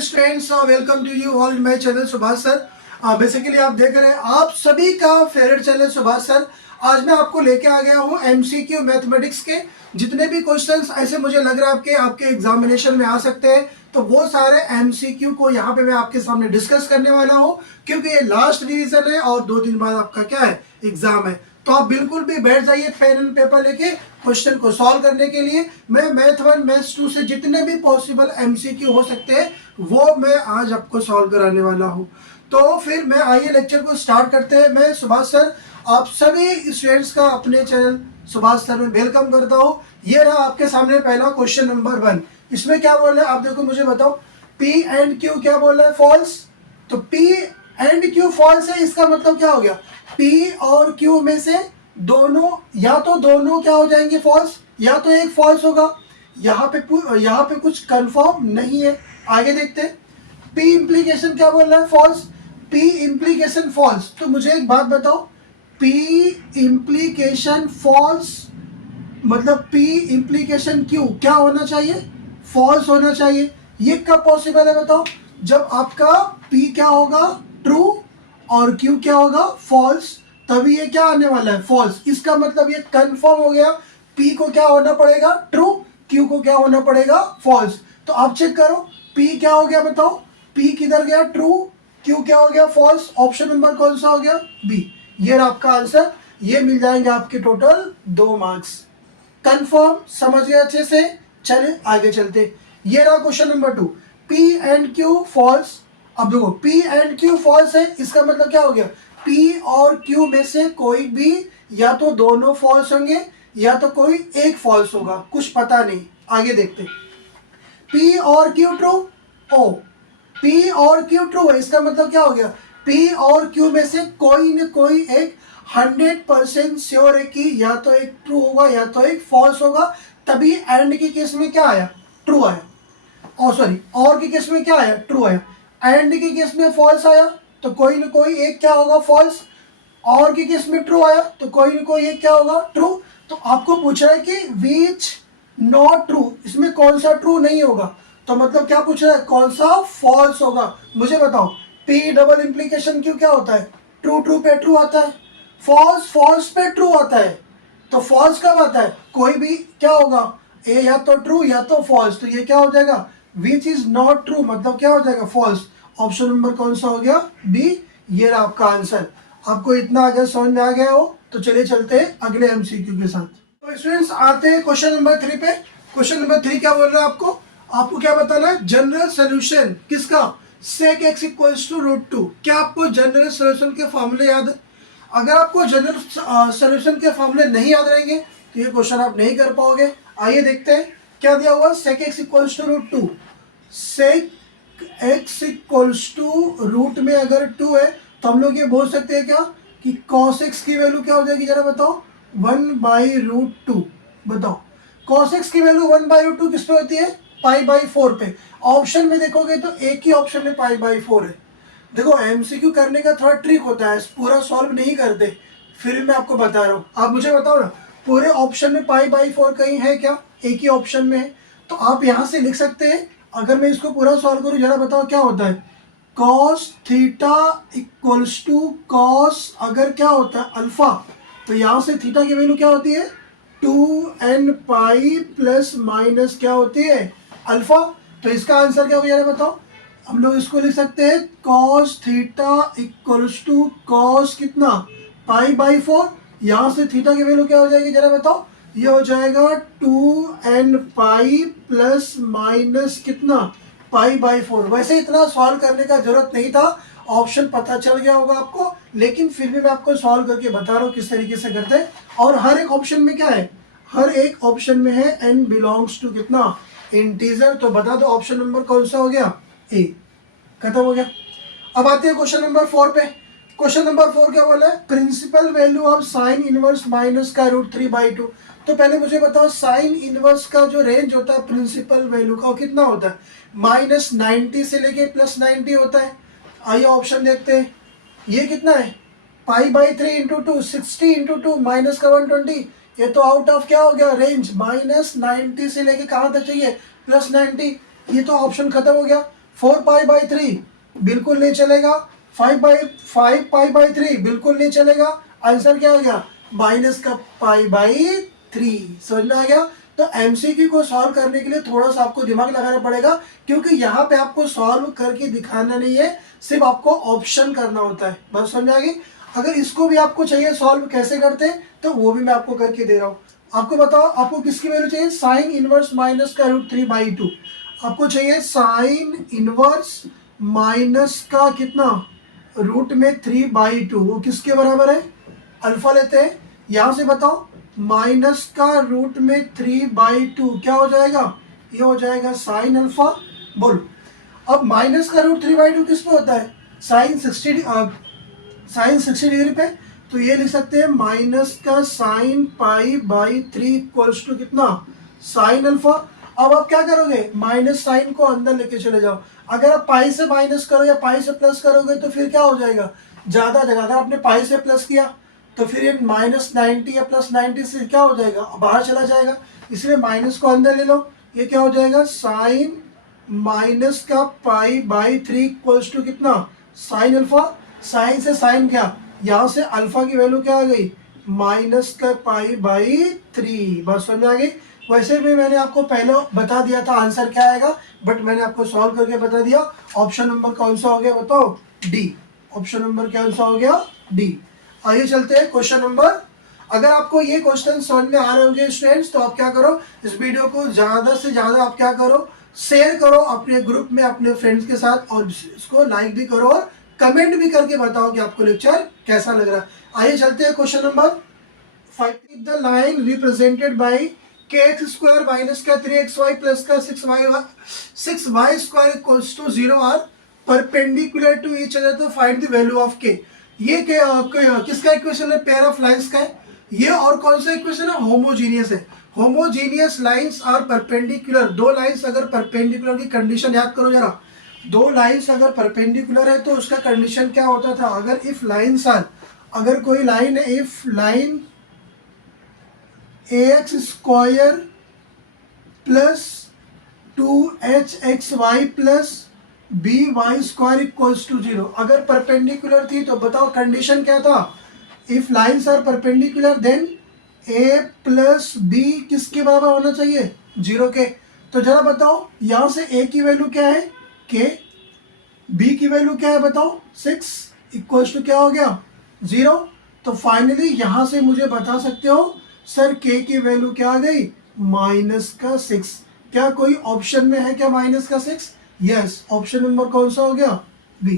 Students, welcome to you all in my channel Subhash sir. Basically आप देख रहे हैं आप सभी का फेवरेट चैनल सुभाष सर। आज मैं आपको लेके आ गया हूँ एमसीक्यू मैथमेटिक्स के जितने भी क्वेश्चंस ऐसे मुझे लग रहा है कि आपके एग्जामिनेशन में आ सकते हैं, तो वो सारे एमसीक्यू को यहाँ पे मैं आपके सामने डिस्कस करने वाला हूँ, क्योंकि ये लास्ट रिवीजन है और 2 दिन बाद आपका क्या है, एग्जाम है। तो आप बिल्कुल भी बैठ जाइए पेन एंड पेपर लेके क्वेश्चन को सॉल्व करने के लिए। मैं मैथ 1 मैथ 2 से जितने भी पॉसिबल एमसीक्यू हो सकते हैं वो मैं आज आपको सॉल्व कराने वाला हूँ। तो फिर मैं आइए लेक्चर को स्टार्ट करते हैं। मैं सुभाष सर आप सभी स्टूडेंट्स का अपने चैनल सुभाष सर में वेलकम करता हूँ। ये रहा आपके सामने पहला क्वेश्चन नंबर 1। इसमें क्या बोल रहा है आप देखो, मुझे बताओ। पी एंड क्यू क्या बोल रहा है, फॉल्स। तो पी एंड क्यू फॉल्स है, इसका मतलब क्या हो गया, पी और क्यू में से दोनों या तो दोनों क्या हो जाएंगे, फॉल्स, या तो एक फॉल्स होगा। यहाँ पे कुछ कंफर्म नहीं है। आगे देखते हैं। पी इम्प्लीकेशन क्या बोल रहा है, फॉल्स। P implication false. तो मुझे एक बात बताओ, पी इम्प्लीकेशन फॉल्स मतलब पी इम्प्लीकेशन क्यू क्या होना चाहिए, फॉल्स होना चाहिए। ये कब पॉसिबल है बताओ, जब आपका पी क्या होगा, ट्रू, और क्यू क्या होगा, फॉल्स, तभी ये क्या आने वाला है, फॉल्स। इसका मतलब ये कंफर्म हो गया, पी को क्या होना पड़ेगा, ट्रू, क्यू को क्या होना पड़ेगा, फॉल्स। तो आप चेक करो, पी क्या हो गया बताओ, पी किधर गया, ट्रू, क्यू क्या हो गया, फॉल्स। ऑप्शन नंबर कौन सा हो गया, बी। ये आपका आंसर, ये मिल जाएंगे आपके टोटल 2 मार्क्स। कंफर्म, समझ गए अच्छे से। चले आगे चलते। ये रहा question number 2। P and Q falls. अब देखो, पी एंड क्यू फॉल्स है, इसका मतलब क्या हो गया, पी और क्यू में से कोई भी या तो दोनों फॉल्स होंगे या तो कोई एक फॉल्स होगा, कुछ पता नहीं। आगे देखते। पी और क्यू ट्रू, ओ पी और क्यू ट्रू है, इसका मतलब क्या हो गया, पी और क्यू में से कोई न कोई एक 100% श्योर है कि या तो एक ट्रू होगा या तो एक फॉल्स होगा। तभी एंड के केस में क्या आया, ट्रू आया। और सॉरी, और के केस में क्या आया, ट्रू आया। एंड के केस में फॉल्स आया तो कोई न कोई एक क्या होगा, फॉल्स। और के केस में ट्रू आया तो कोई न कोई एक क्या होगा, ट्रू। तो आपको पूछ रहा है कि विच नॉट ट्रू, इसमें कौन सा ट्रू नहीं होगा। तो मतलब क्या पूछ रहा है, कौन सा फॉल्स होगा। मुझे बताओ, पी डबल इम्प्लीकेशन क्यू क्या होता है, ट्रू ट्रू पे ट्रू आता है, फॉल्स फॉल्स पे ट्रू आता है। तो फॉल्स कब आता है, कोई भी क्या होगा, ए या तो ट्रू या तो फॉल्स। तो ये क्या हो जाएगा, विच इज नॉट ट्रू, मतलब क्या हो जाएगा, फॉल्स। ऑप्शन नंबर कौन सा हो गया, बी। ये रहा आपका आंसर। आपको इतना अगर समझ में आ गया हो तो चलिए चलते हैं अगले एमसीक्यू के साथ। तो स्टूडेंट्स आते हैं क्वेश्चन नंबर 3 पे। क्वेश्चन नंबर 3 क्या बोल रहा है आपको क्या बताना है, जनरल सोल्यूशन किसका, sec x इक्वल्स टू √2। क्या आपको जनरल सोल्यूशन के फॉर्मूले याद है। अगर आपको जनरल सोल्यूशन के फॉर्मूले नहीं याद रहेंगे तो ये क्वेश्चन आप नहीं कर पाओगे। आइए देखते हैं क्या दिया हुआ, sec x equals to √2। sec x equals to root में अगर 2 है तो हम लोग ये बोल सकते हैं क्या कि cos x की वैल्यू क्या हो जाएगी, जरा बताओ, 1/√2। बताओ cos x की वैल्यू 1/√2 किस पे होती है, π/4 पे। ऑप्शन में देखोगे तो एक ही ऑप्शन में π/4 है। देखो एमसीक्यू करने का थोड़ा ट्रिक होता है, पूरा सॉल्व नहीं करते, फिर मैं आपको बता रहा हूँ। आप मुझे बताओ ना, पूरे ऑप्शन में π/4 कहीं है क्या, एक ही ऑप्शन में है। तो आप यहाँ से लिख सकते हैं, अगर मैं इसको पूरा सॉल्व करूँ, जरा बताओ क्या होता है, cos theta equals to cos, अगर क्या होता है अल्फा, तो यहाँ से थीटा की वैल्यू क्या होती है, 2n पाई प्लस माइनस क्या होती है, अल्फा। तो इसका आंसर क्या हो गया बताओ, हम लोग इसको लिख सकते हैं cos theta equals to cos कितना, π/4। यहाँ से थीटा की वैल्यू क्या हो जाएगी, जरा बताओ, ये हो जाएगा 2n पाई प्लस माइनस कितना, π/4। वैसे इतना सॉल्व करने का जरूरत नहीं था, ऑप्शन पता चल गया होगा आपको, लेकिन फिर भी मैं आपको सॉल्व करके बता रहा हूँ किस तरीके से करते हैं। और हर एक ऑप्शन में क्या है, हर एक ऑप्शन में है n बिलोंग्स टू कितना, इंटीजर। तो बता दो ऑप्शन नंबर कौन सा हो गया, ए। खत्म हो गया। अब आते हैं क्वेश्चन नंबर 4 पे। क्वेश्चन नंबर 4 क्या बोला है, principal value of sine inverse minus का √3/2। तो पहले मुझे बताओ, साइन इनवर्स का जो रेंज होता है प्रिंसिपल वैल्यू का, वो कितना होता है, -90 से लेके +90 होता है। आइए ऑप्शन देखते हैं, ये कितना है, π/3 × 2, 60 × 2 माइनस का 120। ये तो आउट ऑफ क्या हो गया, रेंज, -90 से लेके कहाँ तक चाहिए, +90। ये तो ऑप्शन खत्म हो गया। 4 पाई बाई 3 बिल्कुल नहीं चलेगा, 5 पाई बाई 3 बिल्कुल नहीं चलेगा। आंसर क्या हो गया? माइनस का पाई बाई 3। समझ में आ गया? तो एमसीक्यू को सॉल्व करने के लिए थोड़ा सा आपको दिमाग लगाना पड़ेगा, क्योंकि यहाँ पे आपको सॉल्व करके दिखाना नहीं है, सिर्फ आपको ऑप्शन करना होता है। बात समझ में आ गई? अगर इसको भी आपको चाहिए सॉल्व कैसे करते हैं, तो वो भी मैं आपको करके दे रहा हूँ। आपको बताओ, आपको किसकी वैल्यू चाहिए? साइन इनवर्स माइनस का रूट 3/2। आपको चाहिए साइन इनवर्स माइनस का कितना? रूट में 3/2। वो किसके बराबर है? अल्फा लेते हैं, यहां से बताओ, माइनस का रूट में 3/2 क्या हो जाएगा? ये हो जाएगा साइन अल्फा। बोल, अब माइनस का रूट 3/2 किस पे होता है? साइन 60 डिग्री पे। तो ये लिख सकते हैं माइनस का sine pi by 3 equals to कितना? Sine alpha. अब आप क्या करोगे? माइनस साइन को अंदर लेके चले जाओ। अगर आप पाई से माइनस करो या पाई से प्लस करोगे तो फिर क्या हो जाएगा? ज्यादा जगह, अगर आपने पाई से प्लस किया तो फिर ये -90 या +90 से क्या हो जाएगा? बाहर चला जाएगा। इसलिए माइनस को अंदर ले लो। ये क्या हो जाएगा? साइन माइनस का पाई बाई 3 इक्वल्स टू कितना? Sine alpha. साइन से साइन क्या, यहाँ से अल्फा की वैल्यू क्या आ गई? माइनस का पाई बाई 3। बस समझ में आ गई? वैसे भी मैंने आपको पहले बता दिया था आंसर क्या आएगा, बट मैंने आपको सॉल्व करके बता दिया। ऑप्शन नंबर कौन सा हो गया बताओ? डी। ऑप्शन नंबर कौन सा हो गया? डी। आइए चलते हैं क्वेश्चन नंबर। अगर आपको ये क्वेश्चन समझ में आ रहे होंगे स्टूडेंट्स, तो आप क्या करो, इस वीडियो को ज़्यादा से ज़्यादा आप क्या करो, शेयर करो अपने ग्रुप में अपने फ्रेंड्स के साथ, और इसको लाइक भी करो और कमेंट भी करके बताओ कि आपको लेक्चर कैसा लग रहा है। आइए चलते हैं question number 5। The line represented by kx² minus का 3xy प्लस का 6y square equals to 0 are perpendicular to each other, तो find the value of k। ये किसका इक्वेशन है? पेयर ऑफ लाइंस का है ये। और कौन सा इक्वेशन है? होमोजीनियस है। Homogeneous lines are perpendicular. दो लाइंस अगर परपेंडिकुलर की कंडीशन याद करो जरा। दो लाइंस अगर परपेंडिकुलर है तो उसका कंडीशन क्या होता था? अगर इफ लाइंस आर, अगर कोई लाइन है, if line ax² plus 2hxy plus by² equals to 0, अगर परपेंडिकुलर थी तो बताओ कंडीशन क्या था? If lines are perpendicular then a plus b किसके बराबर होना चाहिए? 0 के। तो जरा बताओ यहां से a की वैल्यू क्या है? k। b की वैल्यू क्या है बताओ? 6 इक्वल्स टू क्या हो गया? 0। तो फाइनली यहां से मुझे बता सकते हो सर k की वैल्यू क्या आ गई? -6। क्या कोई ऑप्शन में है क्या -6? यस। ऑप्शन नंबर कौन सा हो गया? बी।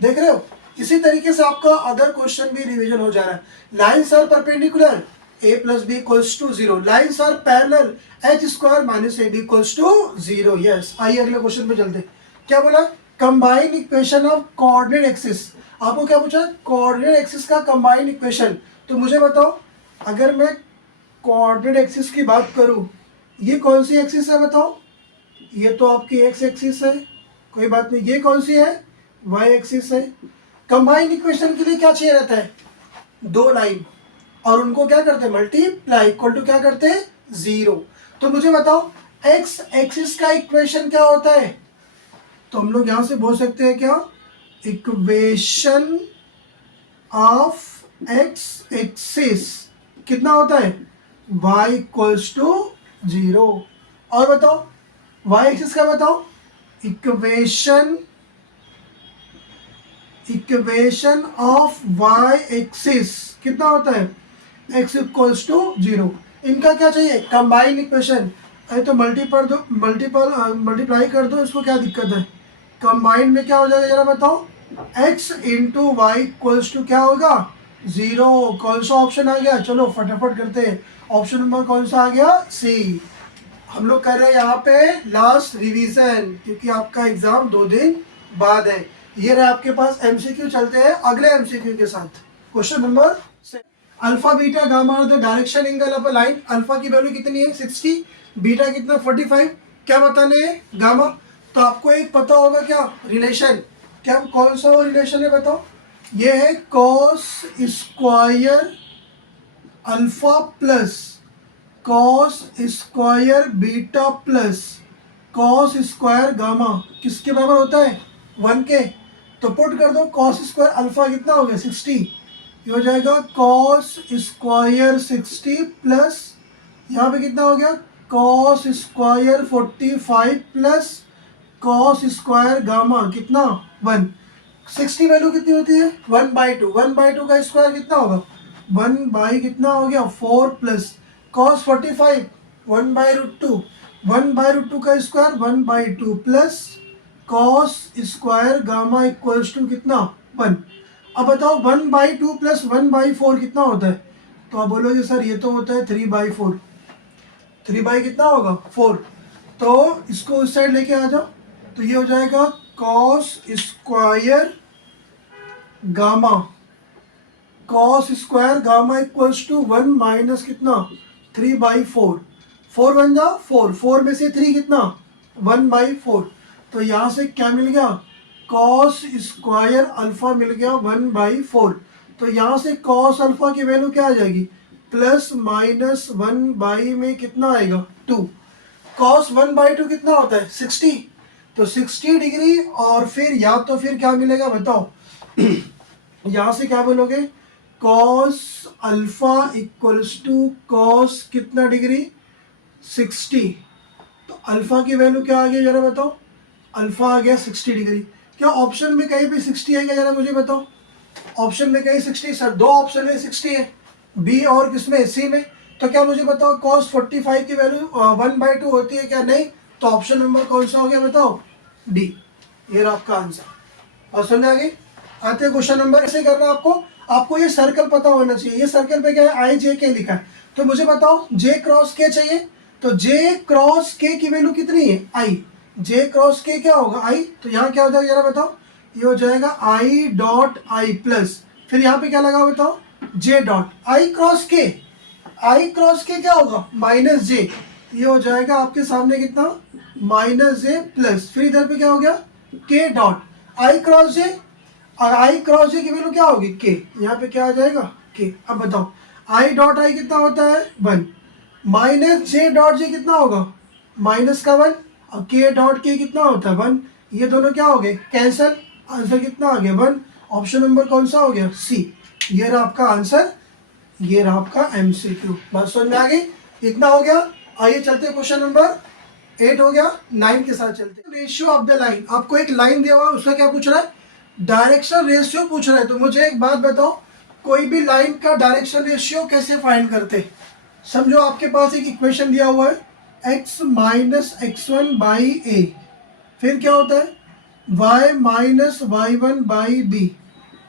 देख रहे हो? इसी तरीके से आपका अदर क्वेश्चन भी रिवीजन हो जा रहा है। Lines are perpendicular a plus B equals to 0, lines are parallel h² minus ab equals to 0। Yes. आइए अगले क्वेश्चन पे चलते। क्या बोला? Combine equation of coordinate axis. आपको क्या पूछा? कोऑर्डिनेट एक्सिस का कंबाइन इक्वेशन। तो मुझे बताओ, अगर मैं कोऑर्डिनेट एक्सिस की बात करूं, ये कौन सी एक्सिस है बताओ? ये तो आपकी एक्स एक्सिस है, कोई बात नहीं। ये कौन सी है? वाई एक्सिस है। कंबाइन इक्वेशन के लिए क्या चाहिए रहता है? दो लाइन, और उनको क्या करते हैं? मल्टीप्लाई, इक्वल टू क्या करते हैं? 0। तो मुझे बताओ एक्स एक्सिस का इक्वेशन क्या होता है? तो हम लोग यहां से बोल सकते हैं क्या? इक्वेशन ऑफ एक्स एक्सिस कितना होता है? y equals to 0। और बताओ y एक्सिस का बताओ। इक्वेशन ऑफ y एक्सिस कितना होता है? x equals to 0। इनका क्या चाहिए? Combine equation. अरे तो मल्टीप्लाई कर दो, इसको क्या दिक्कत है? कंबाइन में क्या हो जाएगा जरा बताओ? x into y equals to क्या होगा? 0। कौन सा ऑप्शन आ गया? चलो फटाफट करते हैं। ऑप्शन नंबर कौन सा आ गया? सी। हम लोग कर रहे हैं यहाँ पे लास्ट रिवीजन, क्योंकि आपका एग्जाम 2 दिन बाद है। ये रहे आपके पास एमसीक्यू। चलते हैं अगले एमसीक्यू के साथ। Question number 6। Alpha beta gamma are the direction angle of a line. Alpha की वैल्यू कितनी है? 60। बीटा कितना? 45। क्या बताने है? गामा। तो आपको एक पता होगा क्या रिलेशन? क्या कौन सा वो रिलेशन है बताओ? ये है cos square alpha plus cos square beta plus cos square gamma किसके बराबर होता है 1 के। तो पुट कर दो कॉस स्क्वायर अल्फा कितना हो गया 60, ये हो जाएगा कॉस स्क्वायर 60 प्लस यहाँ पे कितना हो गया cos square 45 plus cos square gamma कितना 1। 60 वैल्यू कितनी होती है 1/2, 1/2 का स्क्वायर कितना होगा 1 बाई कितना हो गया 4 प्लस कॉस 45 1/√2, 1/√2 का square 1/2 plus cos square gamma equals to कितना 1। अब बताओ 1/2 प्लस 1/4 कितना होता है। तो आप बोलोगे सर ये तो होता है 3/4, 3 कितना होगा 4। तो इसको उस साइड लेके आ जाओ, तो ये हो जाएगा cos square gamma, cos square gamma equals to 1 minus कितना 3/4, 4 बन जा 4, 4 में से 3 कितना 1/4। तो यहाँ से क्या मिल गया कॉस स्क्वायर अल्फा मिल गया 1/4। तो यहाँ से कॉस अल्फा की वैल्यू क्या आ जाएगी प्लस माइनस 1 में कितना आएगा 2। कॉस 1/2 कितना होता है 60, तो 60 डिग्री और फिर या तो फिर क्या मिलेगा बताओ यहाँ से क्या बोलोगे cos alpha equals to cos कितना डिग्री 60। तो अल्फा की वैल्यू क्या आ गया जरा बताओ, अल्फा आ गया 60 डिग्री। क्या ऑप्शन में कहीं भी 60 है क्या जरा मुझे बताओ, ऑप्शन में कहीं 60 सर, दो ऑप्शन में 60 है बी और किसमें सी में। तो क्या मुझे बताओ कॉस 45 की वैल्यू 1/2 होती है क्या, नहीं। तो ऑप्शन नंबर कौन सा हो गया बताओ डी, ये रहा आपका आंसर। और समझ आ गई। आते क्वेश्चन नंबर ऐसे करना आपको ये सर्कल पता होना चाहिए। ये सर्कल पे क्या है आई जे के लिखा है, तो मुझे बताओ जे क्रॉस के चाहिए। तो जे क्रॉस के की वैल्यू कितनी है आई, जे क्रॉस के क्या होगा आई। तो यहाँ क्या हो जाएगा जरा बताओ, ये हो जाएगा आई डॉट आई प्लस फिर यहाँ पे क्या लगा बताओ जे डॉट आई क्रॉस के, आई क्रॉस के क्या होगा माइनस जे, ये हो जाएगा आपके सामने कितना माइनस जे प्लस फिर इधर पे क्या हो गया के डॉट आई क्रॉस जे, और आई क्रॉस जे की वैल्यू क्या होगी के, यहाँ पे क्या आ जाएगा के। अब बताओ आई डॉट आई कितना होता है 1 माइनस जे डॉट जे कितना होगा माइनस का 1 और के डॉट के कितना होता है 1, ये दोनों क्या हो गए कैंसल, आंसर कितना आ गया 1। ऑप्शन नंबर कौन सा हो गया सी, ये रहा आपका आंसर, ये रहा आपका एमसीक्यू। बात समझ में आ गई, इतना हो गया। आइए चलते हैं क्वेश्चन नंबर 8 हो गया 9 के साथ चलते हैं। रेशियो ऑफ द लाइन, आपको एक लाइन दिया हुआ उसका क्या पूछ रहा है डायरेक्शन रेशियो पूछ रहा है। तो मुझे एक बात बताओ कोई भी लाइन का डायरेक्शन रेशियो कैसे फाइंड करते हैं। समझो आपके पास एक इक्वेशन दिया हुआ है x माइनस x1 बाई ए, फिर क्या होता है y minus y1 by B,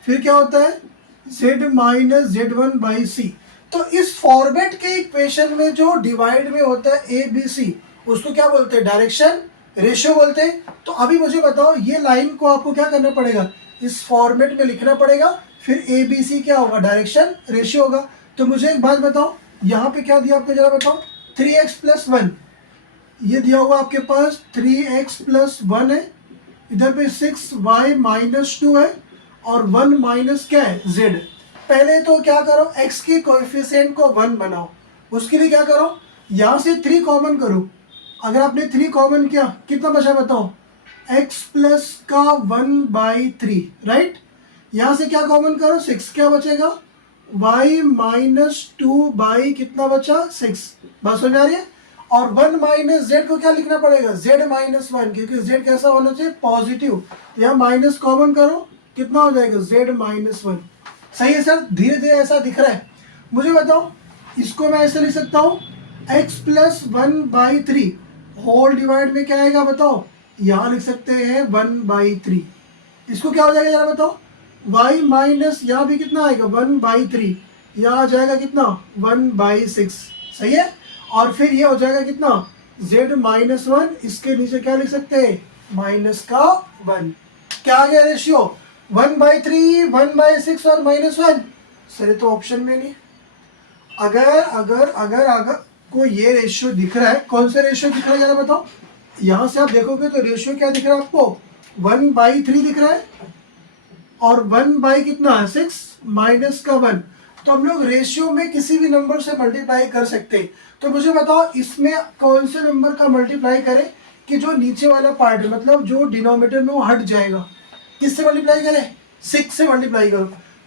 फिर क्या होता है z माइनस z1 बाई सी। तो इस फॉर्मेट के इक्वेशन में जो डिवाइड में होता है ए बी सी उसको क्या बोलते हैं डायरेक्शन रेशियो बोलते हैं। तो अभी मुझे बताओ ये लाइन को आपको क्या करना पड़ेगा इस फॉर्मेट में लिखना पड़ेगा, फिर ए बी सी क्या होगा डायरेक्शन रेशियो होगा। तो मुझे एक बात बताओ यहाँ पे क्या दिया आपको जरा बताओ 3x प्लस 1, ये दिया हुआ आपके पास 3x प्लस 1 है, इधर पे 6y माइनस 2 है और 1 माइनस क्या है z। पहले तो क्या करो x के कोएफिशिएंट को 1 बनाओ, उसके लिए क्या करो यहाँ से 3 कॉमन करो। अगर आपने 3 कॉमन किया कितना बचा बताओ x प्लस का 1/3 राइट। यहाँ से क्या कॉमन करो 6, क्या बचेगा y माइनस 2 बाई कितना बचा 6। बात समझ आ रही है। और 1 माइनस जेड को क्या लिखना पड़ेगा z माइनस 1, क्योंकि z कैसा होना चाहिए पॉजिटिव। यहाँ माइनस कॉमन करो कितना हो जाएगा z माइनस 1। सही है सर, धीरे धीरे ऐसा दिख रहा है। मुझे बताओ इसको मैं ऐसे लिख सकता हूँ x प्लस 1/3 होल डिवाइड में क्या आएगा बताओ, यहाँ लिख सकते हैं 1/3। इसको क्या हो जाएगा जरा बताओ y माइनस यहाँ भी कितना आएगा 1/3, यहाँ आ जाएगा कितना 1/6। सही है। और फिर ये हो जाएगा कितना z माइनस 1, इसके नीचे क्या लिख सकते हैं माइनस का 1। क्या आ गया रेशियो 1/3, 1/6 और -1। सर तो ऑप्शन में नहीं। अगर को ये रेशियो दिख रहा है, कौन सा रेशियो दिख रहा है जरा बताओ। यहाँ से आप देखोगे तो रेशियो क्या दिख रहा है आपको 1/3 दिख रहा है और 1 कितना है 6 माइनस का 1। तो हम लोग रेशियो में किसी भी नंबर से मल्टीप्लाई कर सकते हैं। तो मुझे बताओ इसमें कौन से नंबर का मल्टीप्लाई करें कि जो नीचे वाला पार्ट है, मतलब जो डिनोमिनेटर में वो हट जाएगा, किससे मल्टीप्लाई करें, 6 से मल्टीप्लाई करो।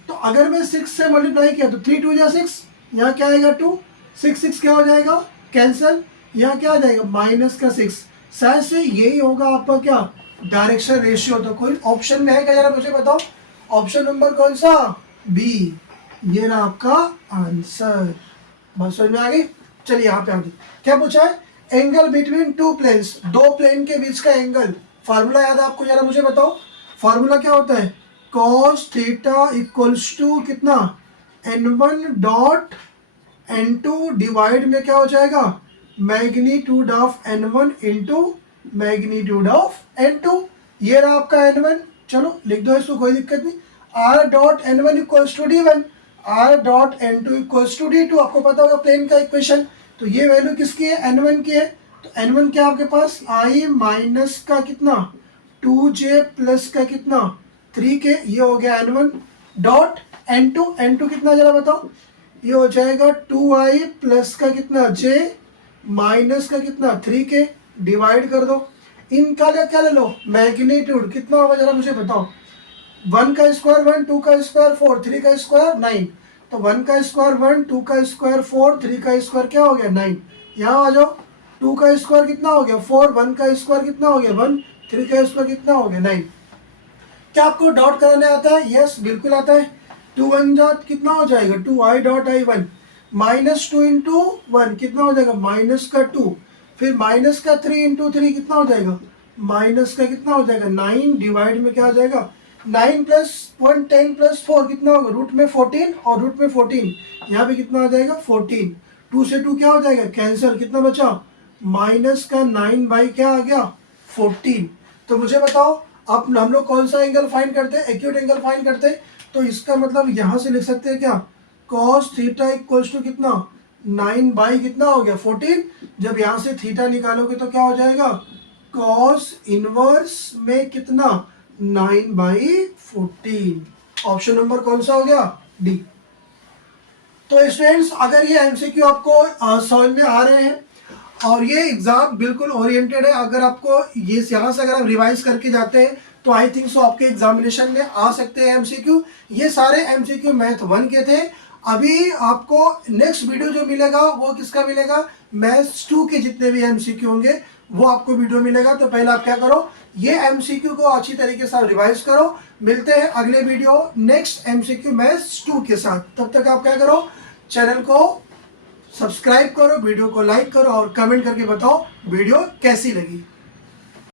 तो अगर मैं 6 से मल्टीप्लाई किया तो 3 2 जा 6, यहाँ क्या आएगा 2, 6 6 क्या हो जाएगा कैंसिल, यहाँ क्या आ जाएगा -6। शायद से यही होगा आपका क्या डायरेक्शन रेशियो। तो कोई ऑप्शन में है क्या, जरा मुझे बताओ, ऑप्शन नंबर कौन सा, बी, ये रहा आपका आंसर। बात समझ में आ गई। चलिए यहाँ पे आगे क्या पूछा है, एंगल बिटवीन टू प्लेन्स, दो प्लेन के बीच का एंगल, फार्मूला याद है आपको, जरा मुझे बताओ फार्मूला क्या होता है, cos थीटा इक्वल्स टू कितना n1 डॉट n2 डिवाइड में क्या हो जाएगा magnitude of n1 into magnitude of n2। ये रहा आपका n1, चलो लिख दो इसको, कोई दिक्कत नहीं। r dot n1 equals to d1, r dot n2 equals to d2, आपको पता होगा प्लेन का इक्वेशन। तो ये वैल्यू किसकी है, n1 की है। तो n1 क्या आपके पास, i माइनस का कितना 2j प्लस का कितना 3k, ये हो गया n1 डॉट n2, n2 कितना जरा बताओ, ये हो जाएगा 2i प्लस का कितना j माइनस का कितना 3k, डिवाइड कर दो। इनका क्या ले लो मैग्नीट्यूड, कितना होगा जरा मुझे बताओ, 1 का स्क्वायर 1, 2 का स्क्वायर 4, 3 का स्क्वायर 9। तो 1 का स्क्वायर 1, 2 का स्क्वायर 4, 3 का स्क्वायर क्या हो गया 9। यहाँ आ जाओ, 2 का स्क्वायर कितना हो गया 4, 1 का स्क्वायर कितना हो गया 1, 3 का स्क्वायर कितना हो गया 9। क्या आपको डॉट कराने आता है, यस बिल्कुल आता है। 2 1 डॉट कितना हो जाएगा 2i dot i1, minus 2 into 1 कितना हो जाएगा माइनस का 2, फिर माइनस का 3 इंटू 3 कितना हो जाएगा माइनस का कितना हो जाएगा 9, डिवाइड में क्या आ जाएगा 9 प्लस 1 10 प्लस 4 कितना होगा रूट में 14, और रूट में 14 यहाँ पे कितना आ जाएगा 14। 2 से 2 क्या हो जाएगा कैंसिल, कितना बचा माइनस का 9 बाई क्या आ गया 14। तो मुझे बताओ अब हम लोग कौन सा एंगल फाइंड करते हैं, एक्यूट एंगल फाइंड करते हैं। तो इसका मतलब यहाँ से लिख सकते हैं क्या, कॉस थीटा इक्वल्स टू कितना 9 बाई कितना हो गया 14। जब यहाँ से थीटा निकालोगे तो क्या हो जाएगा कॉस इनवर्स में कितना 9 बाई 14। ऑप्शन नंबर कौन सा हो गया, डी। तो स्टूडेंट्स अगर ये एमसीक्यू आपको समझ में आ रहे हैं और ये एग्जाम बिल्कुल ओरिएंटेड है, अगर आपको ये यहाँ से अगर आप रिवाइज करके जाते हैं तो आई थिंक सो आपके एग्जामिनेशन में आ सकते हैं एमसीक्यू। ये सारे एमसीक्यू मैथ 1 के थे। अभी आपको नेक्स्ट वीडियो जो मिलेगा वो किसका मिलेगा, मैथ्स 2 के जितने भी एमसीक्यू होंगे वो आपको वीडियो मिलेगा। तो पहले आप क्या करो, ये एमसीक्यू को अच्छी तरीके से आप रिवाइज करो। मिलते हैं अगले वीडियो नेक्स्ट एमसीक्यू मैथ्स 2 के साथ। तब तक आप क्या करो, चैनल को सब्सक्राइब करो, वीडियो को लाइक करो और कमेंट करके बताओ वीडियो कैसी लगी।